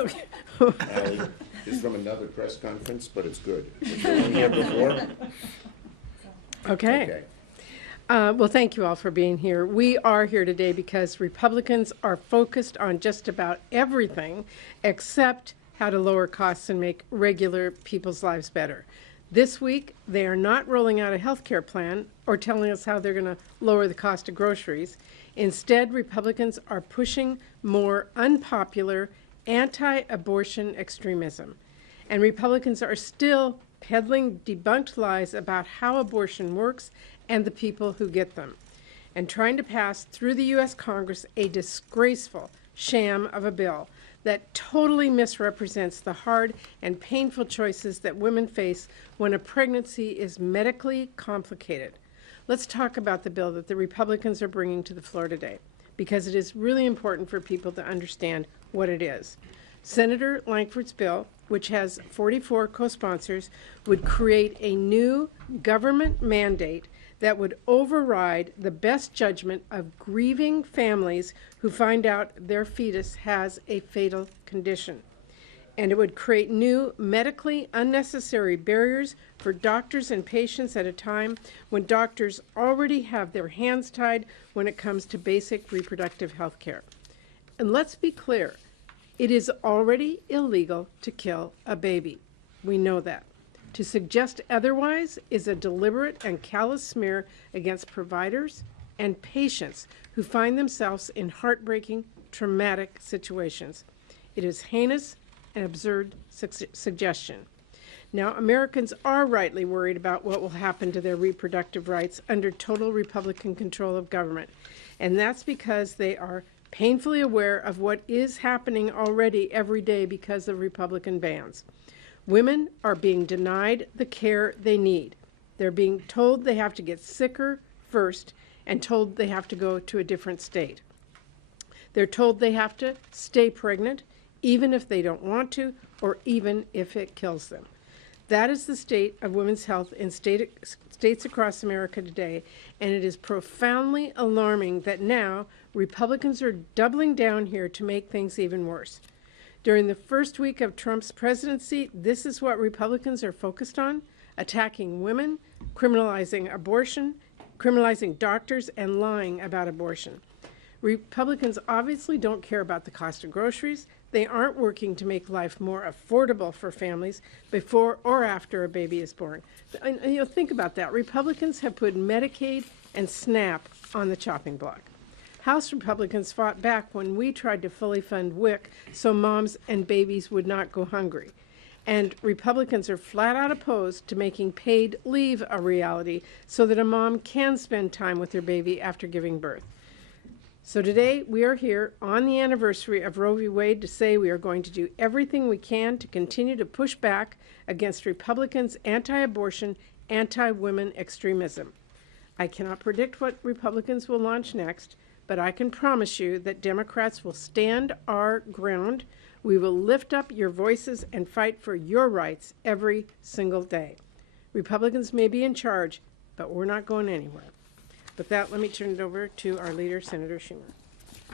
Allie, this is from another press conference, but it's good. Was you on here before? Okay. Well, thank you all for being here. We are here today because Republicans are focused on just about everything except how to lower costs and make regular people's lives better. This week, they are not rolling out a health care plan or telling us how they're going to lower the cost of groceries. Instead, Republicans are pushing more unpopular anti-abortion extremism. And Republicans are still peddling debunked lies about how abortion works and the people who get them, and trying to pass through the U.S. Congress a disgraceful sham of a bill that totally misrepresents the hard and painful choices that women face when a pregnancy is medically complicated. Let's talk about the bill that the Republicans are bringing to the floor today, because it is really important for people to understand what it is. Senator Lankford's bill, which has 44 co-sponsors, would create a new government mandate that would override the best judgment of grieving families who find out their fetus has a fatal condition. And it would create new medically unnecessary barriers for doctors and patients at a time when doctors already have their hands tied when it comes to basic reproductive health care. And let's be clear, it is already illegal to kill a baby. We know that. To suggest otherwise is a deliberate and callous smear against providers and patients who find themselves in heartbreaking, traumatic situations. It is heinous and absurd suggestion. Now, Americans are rightly worried about what will happen to their reproductive rights under total Republican control of government, and that's because they are painfully aware of what is happening already every day because of Republican bans. Women are being denied the care they need. They're being told they have to get sicker first and told they have to go to a different state. They're told they have to stay pregnant even if they don't want to or even if it kills them. That is the state of women's health in states across America today, and it is profoundly alarming that now Republicans are doubling down here to make things even worse. During the first week of Trump's presidency, this is what Republicans are focused on: attacking women, criminalizing abortion, criminalizing doctors, and lying about abortion. Republicans obviously don't care about the cost of groceries. They aren't working to make life more affordable for families before or after a baby is born. And, think about that. Republicans have put Medicaid and SNAP on the chopping block. House Republicans fought back when we tried to fully fund WIC so moms and babies would not go hungry. And Republicans are flat out opposed to making paid leave a reality so that a mom can spend time with her baby after giving birth. So today we are here on the anniversary of Roe v. Wade to say we are going to do everything we can to continue to push back against Republicans' anti-abortion, anti-women extremism. I cannot predict what Republicans will launch next, but I can promise you that Democrats will stand our ground. We will lift up your voices and fight for your rights every single day. Republicans may be in charge, but we're not going anywhere. With that, let me turn it over to our leader, Senator Schumer.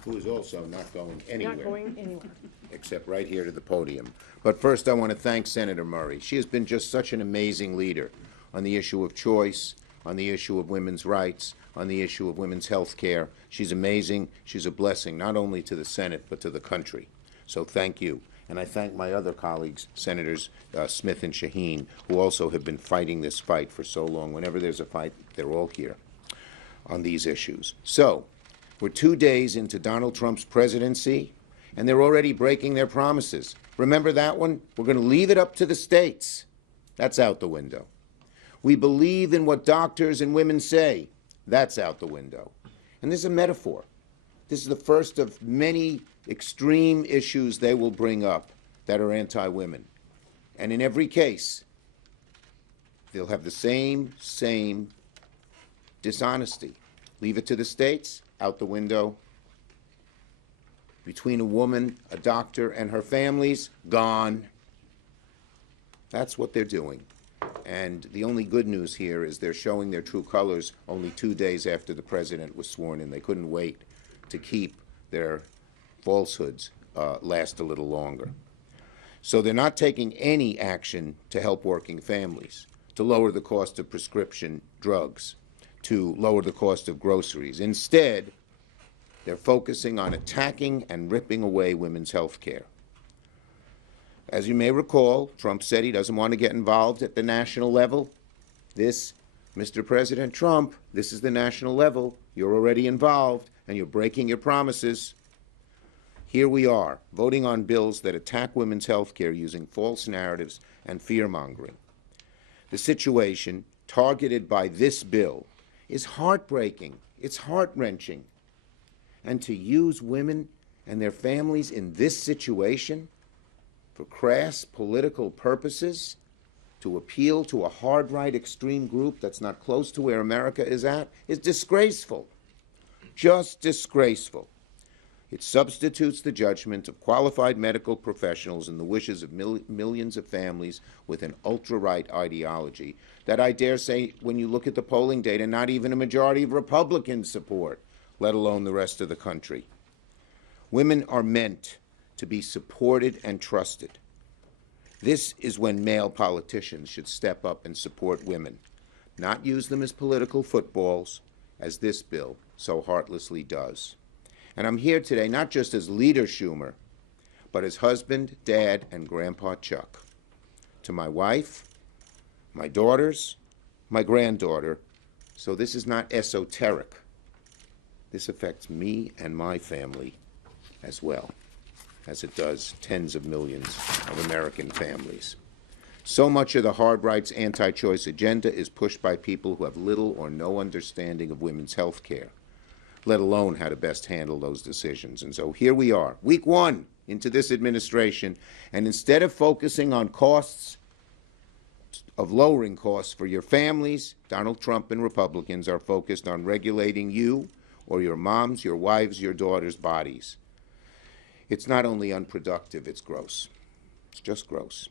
Who is also not going anywhere. Not going anywhere. Except right here to the podium. But first, I want to thank Senator Murray. She has been just such an amazing leader on the issue of choice, on the issue of women's rights, on the issue of women's health care. She's amazing. She's a blessing, not only to the Senate, but to the country. So thank you. And I thank my other colleagues, Senators Smith and Shaheen, who also have been fighting this fight for so long. Whenever there's a fight, they're all here on these issues. So, we're 2 days into Donald Trump's presidency, and they're already breaking their promises. Remember that one? We're going to leave it up to the states. That's out the window. We believe in what doctors and women say. That's out the window. And this is a metaphor. This is the first of many extreme issues they will bring up that are anti-women. And in every case, they'll have the same dishonesty. Leave it to the states, out the window. Between a woman, a doctor, and her families, gone. That's what they're doing. And the only good news here is they're showing their true colors only 2 days after the president was sworn in. They couldn't wait to keep their falsehoods last a little longer. So they're not taking any action to help working families, to lower the cost of prescription drugs, to lower the cost of groceries. Instead, they're focusing on attacking and ripping away women's health care. As you may recall, Trump said he doesn't want to get involved at the national level. This, Mr. President Trump, this is the national level. You're already involved, and you're breaking your promises. Here we are, voting on bills that attack women's health care using false narratives and fear-mongering. The situation targeted by this bill is heartbreaking. It's heart-wrenching. And to use women and their families in this situation for crass political purposes, to appeal to a hard-right extreme group that's not close to where America is at, is disgraceful. Just disgraceful. It substitutes the judgment of qualified medical professionals and the wishes of millions of families with an ultra-right ideology that I dare say, when you look at the polling data, not even a majority of Republicans support, let alone the rest of the country. Women are meant to be supported and trusted. This is when male politicians should step up and support women, not use them as political footballs, as this bill so heartlessly does. And I'm here today not just as leader Schumer, but as husband, dad, and Grandpa Chuck. To my wife, my daughters, my granddaughter, so this is not esoteric. This affects me and my family as well, as it does tens of millions of American families. So much of the hard right's anti-choice agenda is pushed by people who have little or no understanding of women's health care, let alone how to best handle those decisions. And so here we are, week one into this administration, and instead of focusing on costs, of lowering costs for your families, Donald Trump and Republicans are focused on regulating you or your moms, your wives, your daughters' bodies. It's not only unproductive, it's gross. It's just gross.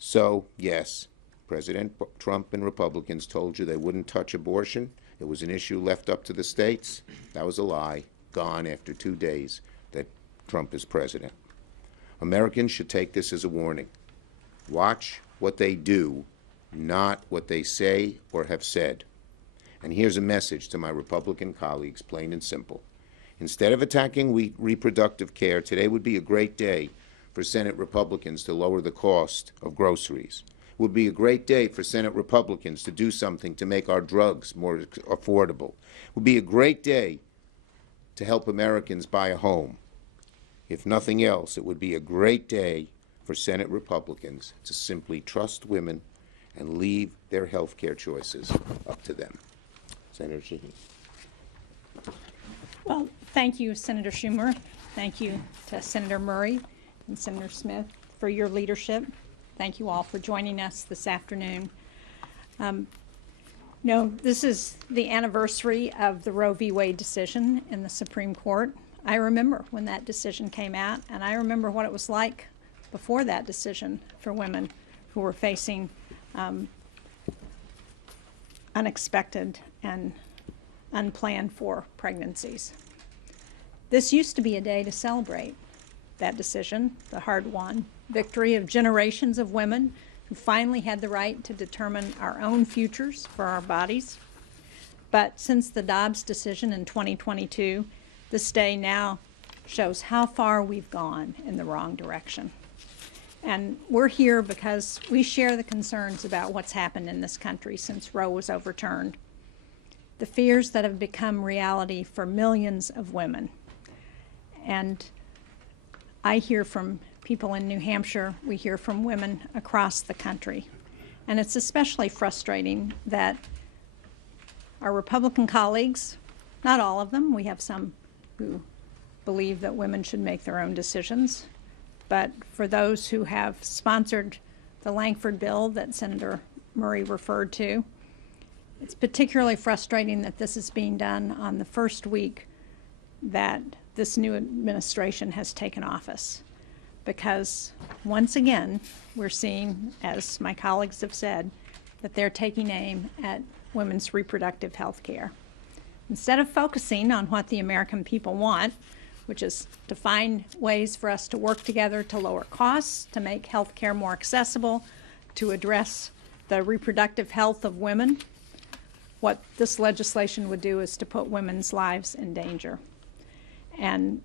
So, yes, President Trump and Republicans told you they wouldn't touch abortion. It was an issue left up to the states. That was a lie, gone after 2 days that Trump is president. Americans should take this as a warning. Watch what they do, not what they say or have said. And here's a message to my Republican colleagues, plain and simple. Instead of attacking reproductive care, today would be a great day for Senate Republicans to lower the cost of groceries. It would be a great day for Senate Republicans to do something to make our drugs more affordable. It would be a great day to help Americans buy a home. If nothing else, it would be a great day for Senate Republicans to simply trust women and leave their health care choices up to them. Senator Sheehy. Well, thank you, Senator Schumer. Thank you to Senator Murray and Senator Smith for your leadership. Thank you all for joining us this afternoon. This is the anniversary of the Roe v. Wade decision in the Supreme Court. I remember when that decision came out, and I remember what it was like before that decision for women who were facing unexpected and unplanned for pregnancies. This used to be a day to celebrate that decision, the hard-won victory of generations of women who finally had the right to determine our own futures for our bodies. But since the Dobbs decision in 2022, this day now shows how far we've gone in the wrong direction. And we're here because we share the concerns about what's happened in this country since Roe was overturned, the fears that have become reality for millions of women. And I hear from people in New Hampshire, we hear from women across the country. And it's especially frustrating that our Republican colleagues, not all of them, we have some who believe that women should make their own decisions, but for those who have sponsored the Langford bill that Senator Murray referred to, it's particularly frustrating that this is being done on the first week that this new administration has taken office. Because once again, we're seeing, as my colleagues have said, that they're taking aim at women's reproductive health care. Instead of focusing on what the American people want, which is to find ways for us to work together to lower costs, to make health care more accessible, to address the reproductive health of women. What this legislation would do is to put women's lives in danger. And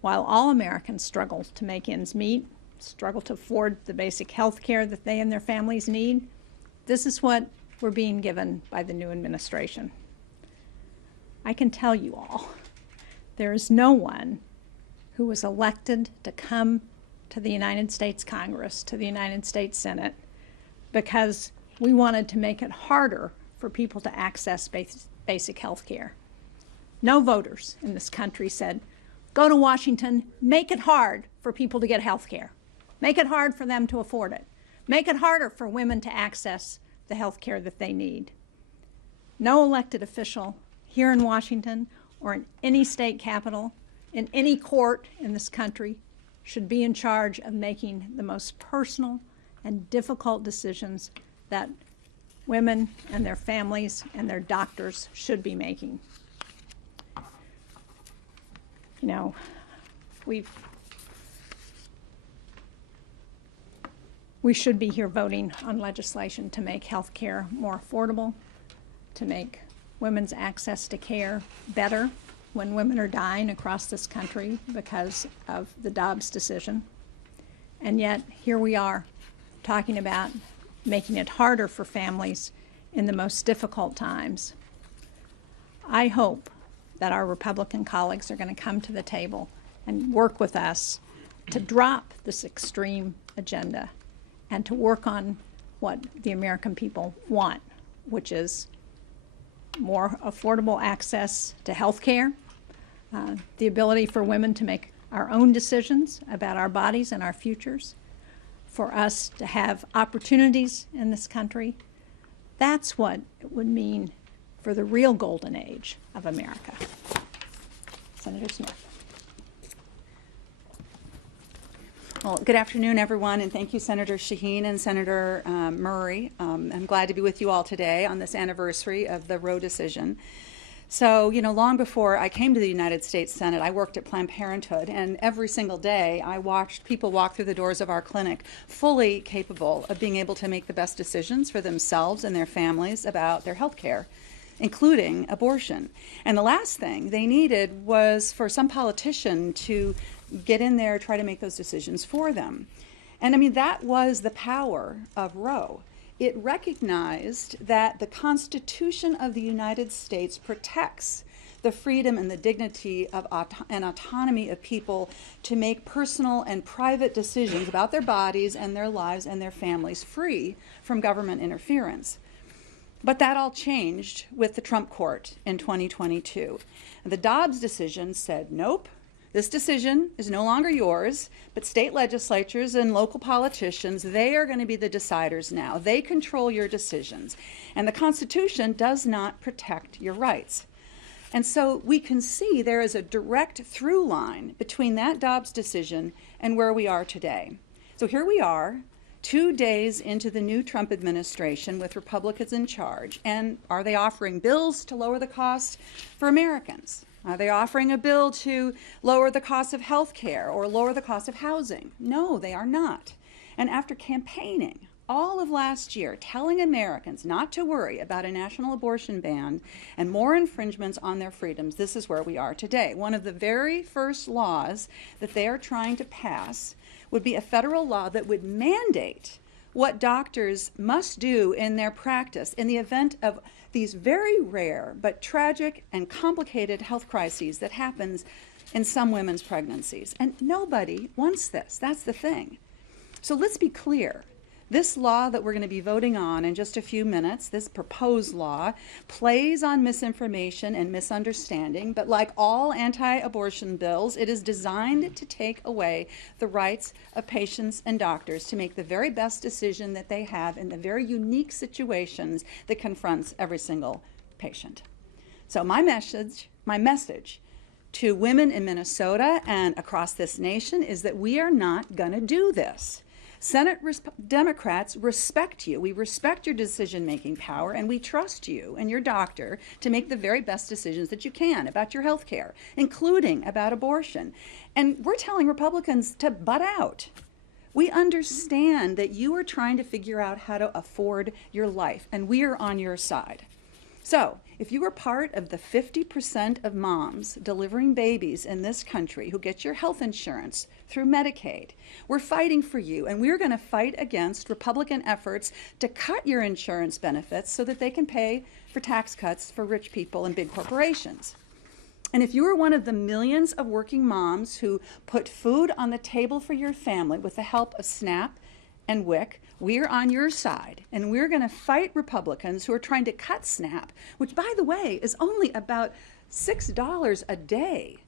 while all Americans struggle to make ends meet, struggle to afford the basic health care that they and their families need, this is what we're being given by the new administration. I can tell you all, there is no one who was elected to come to the United States Congress, to the United States Senate, because we wanted to make it harder for people to access basic health care. No voters in this country said, go to Washington, make it hard for people to get health care. Make it hard for them to afford it. Make it harder for women to access the health care that they need. No elected official here in Washington or in any state capital, in any court in this country, should be in charge of making the most personal and difficult decisions that women and their families and their doctors should be making. You know, we should be here voting on legislation to make health care more affordable, to make women's access to care better when women are dying across this country because of the Dobbs decision. And yet, here we are talking about making it harder for families in the most difficult times. I hope that our Republican colleagues are going to come to the table and work with us to drop this extreme agenda and to work on what the American people want, which is more affordable access to health care, the ability for women to make our own decisions about our bodies and our futures, for us to have opportunities in this country. That's what it would mean for the real golden age of America. Senator Smith. Well, good afternoon, everyone, and thank you, Senator Shaheen and Senator Murray. I'm glad to be with you all today on this anniversary of the Roe decision. So, you know, long before I came to the United States Senate, I worked at Planned Parenthood, and every single day I watched people walk through the doors of our clinic fully capable of being able to make the best decisions for themselves and their families about their health care, including abortion. And the last thing they needed was for some politician to get in there, try to make those decisions for them. And I mean, that was the power of Roe. It recognized that the Constitution of the United States protects the freedom and the dignity of and autonomy of people to make personal and private decisions about their bodies and their lives and their families free from government interference. But that all changed with the Trump court in 2022. And the Dobbs decision said, nope, this decision is no longer yours, but state legislatures and local politicians, they are going to be the deciders now. They control your decisions. And the Constitution does not protect your rights. And so we can see there is a direct through line between that Dobbs decision and where we are today. So here we are, 2 days into the new Trump administration with Republicans in charge. And are they offering bills to lower the cost for Americans? Are they offering a bill to lower the cost of health care or lower the cost of housing? No, they are not. And after campaigning all of last year, telling Americans not to worry about a national abortion ban and more infringements on their freedoms, this is where we are today. One of the very first laws that they are trying to pass would be a federal law that would mandate what doctors must do in their practice in the event of these very rare but tragic and complicated health crises that happens in some women's pregnancies. And nobody wants this. That's the thing. So let's be clear. This law that we're going to be voting on in just a few minutes, this proposed law, plays on misinformation and misunderstanding, but like all anti-abortion bills, it is designed to take away the rights of patients and doctors to make the very best decision that they have in the very unique situations that confronts every single patient. So my message to women in Minnesota and across this nation is that we are not going to do this. Democrats respect you. We respect your decision-making power, and we trust you and your doctor to make the very best decisions that you can about your health care, including about abortion. And we're telling Republicans to butt out. We understand that you are trying to figure out how to afford your life, and we are on your side. So, if you are part of the 50% of moms delivering babies in this country who get your health insurance through Medicaid, we're fighting for you, and we're going to fight against Republican efforts to cut your insurance benefits so that they can pay for tax cuts for rich people and big corporations. And if you are one of the millions of working moms who put food on the table for your family with the help of SNAP and WIC, we're on your side, and we're going to fight Republicans who are trying to cut SNAP, which, by the way, is only about $6 a day.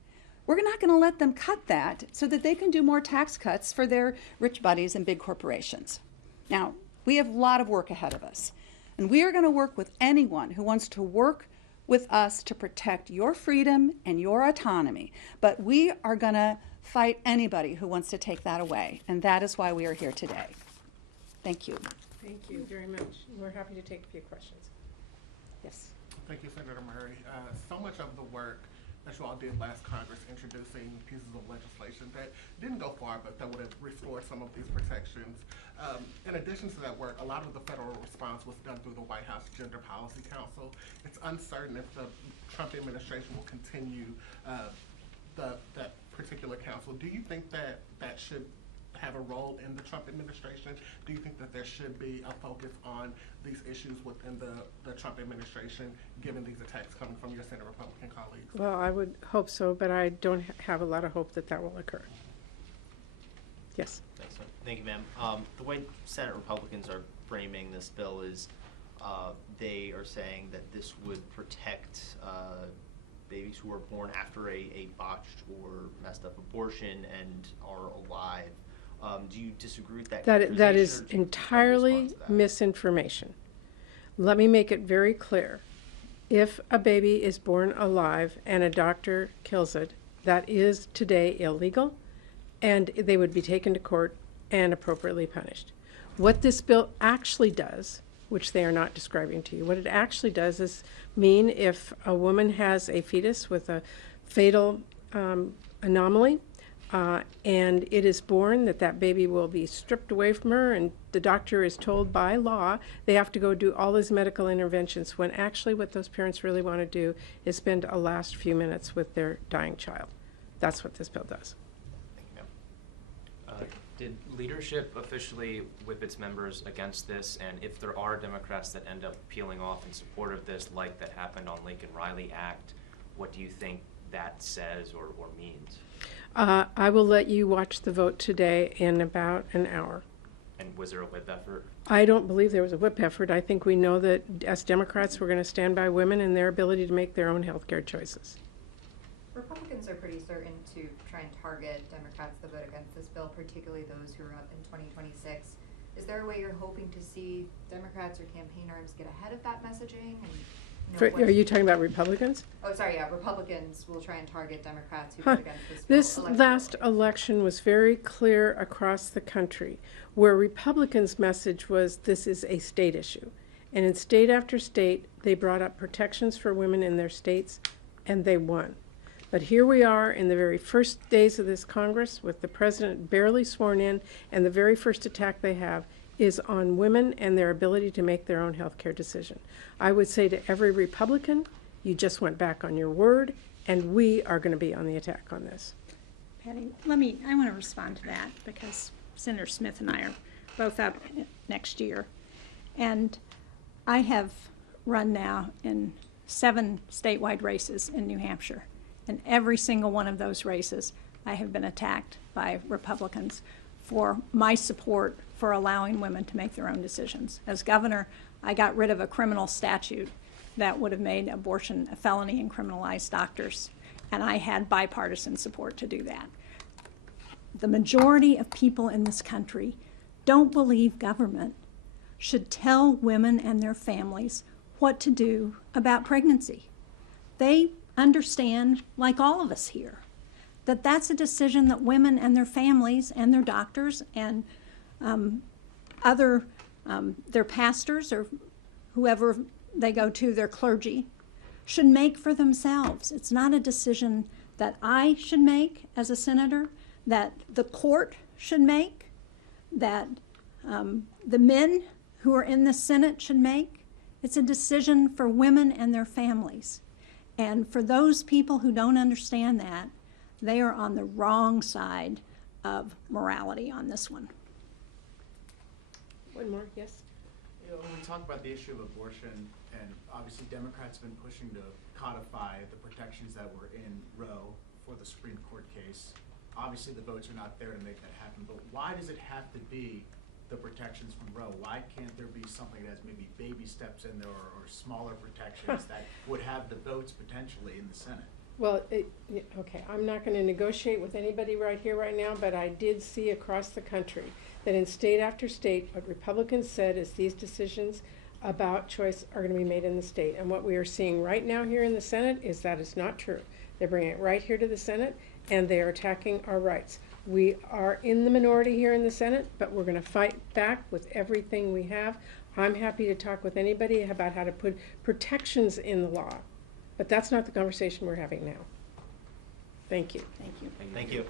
We're not going to let them cut that so that they can do more tax cuts for their rich buddies and big corporations. Now, we have a lot of work ahead of us, and we are going to work with anyone who wants to work with us to protect your freedom and your autonomy. But we are going to fight anybody who wants to take that away, and that is why we are here today. Thank you. Thank you very much. We're happy to take a few questions. Yes. Thank you, Senator Murray. So much of the work that you all did last Congress introducing pieces of legislation that didn't go far, but that would have restored some of these protections. In addition to that work, a lot of the federal response was done through the White House Gender Policy Council. It's uncertain if the Trump administration will continue that particular council. Do you think that that should have a role in the Trump administration? Do you think that there should be a focus on these issues within the Trump administration, given these attacks coming from your Senate Republican colleagues? Well, I would hope so, but I don't have a lot of hope that that will occur. Yes. Thanks, sir. Thank you, ma'am. The way Senate Republicans are framing this bill is they are saying that this would protect babies who are born after a botched or messed up abortion and are alive. Do you disagree with that? That is characterization, or do you have a entirely response to that? misinformation. Let me make it very clear. If a baby is born alive and a doctor kills it, that is today illegal, and they would be taken to court and appropriately punished. What this bill actually does, which they are not describing to you, what it actually does is mean if a woman has a fetus with a fatal anomaly, and it is born, that baby will be stripped away from her, and the doctor is told by law they have to go do all these medical interventions, when actually what those parents really want to do is spend a last few minutes with their dying child. That's what this bill does. Thank you, ma'am. Did leadership officially whip its members against this? And if there are Democrats that end up peeling off in support of this, like that happened on Lincoln Riley Act, what do you think that says or means? I will let you watch the vote today in about an hour. And was there a whip effort? I don't believe there was a whip effort. I think we know that as Democrats, we're going to stand by women and their ability to make their own health care choices. Republicans are pretty certain to try and target Democrats that vote against this bill, particularly those who are up in 2026. Is there a way you're hoping to see Democrats or campaign arms get ahead of that messaging? And, Are you talking about Republicans? Oh, sorry, yeah, Republicans will try and target Democrats who vote against this bill. This last election was very clear across the country, where Republicans' message was this is a state issue. And in state after state, they brought up protections for women in their states, and they won. But here we are in the very first days of this Congress with the president barely sworn in, and the very first attack they have is on women and their ability to make their own health care decision. I would say to every Republican, you just went back on your word, and we are going to be on the attack on this. Patty, I want to respond to that because Senator Smith and I are both up next year. And I have run now in 7 statewide races in New Hampshire. And every single one of those races, I have been attacked by Republicans for my support for allowing women to make their own decisions. As governor, I got rid of a criminal statute that would have made abortion a felony and criminalized doctors, and I had bipartisan support to do that. The majority of people in this country don't believe government should tell women and their families what to do about pregnancy. They understand, like all of us here, that that's a decision that women and their families and their doctors and other, their pastors or whoever they go to, their clergy, should make for themselves. It's not a decision that I should make as a senator, that the court should make, that the men who are in the Senate should make. It's a decision for women and their families. And for those people who don't understand that, they are on the wrong side of morality on this one. One more, yes? You know, when we talk about the issue of abortion, and obviously Democrats have been pushing to codify the protections that were in Roe for the Supreme Court case. Obviously, the votes are not there to make that happen, but why does it have to be the protections from Roe? Why can't there be something that's maybe baby steps in there or smaller protections that would have the votes potentially in the Senate? Well, okay, I'm not going to negotiate with anybody right here, right now, but I did see across the country that in state after state, what Republicans said is these decisions about choice are going to be made in the state. And what we are seeing right now here in the Senate is that is not true. They're bringing it right here to the Senate, and they are attacking our rights. We are in the minority here in the Senate, but we're going to fight back with everything we have. I'm happy to talk with anybody about how to put protections in the law, but that's not the conversation we're having now. Thank you. Thank you. Thank you.